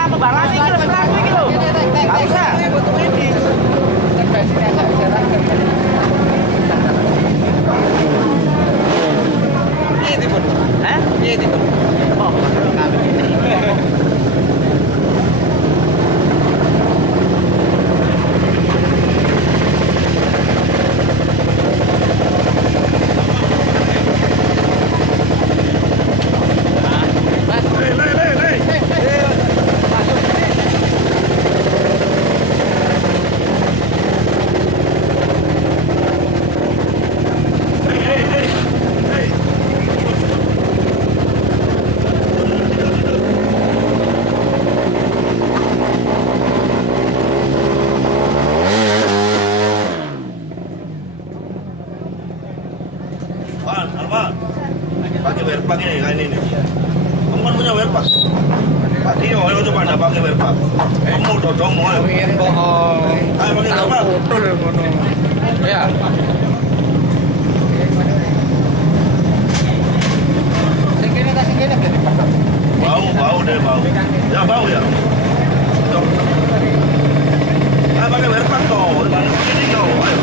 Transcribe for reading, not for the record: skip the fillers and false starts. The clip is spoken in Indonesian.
apa barang ini pelaku ini loh. Enggak usah. Iya, Timur. Hah? Iya, Timur. Oh, Alvan, pakai werpak ini kayak ini. Kamu kan punya werpak. Pak Tio, ayo coba anda pakai werpak. Kamu dodong mau. Pengen bohong. Ayo pakai werpak. Betul, ngono. Ya. Singkirnya tak singkirnya jadi pasang. Bau deh bau. Ya bau ya. Ayo pakai werpak toh. Pakai ini toh. Ayo.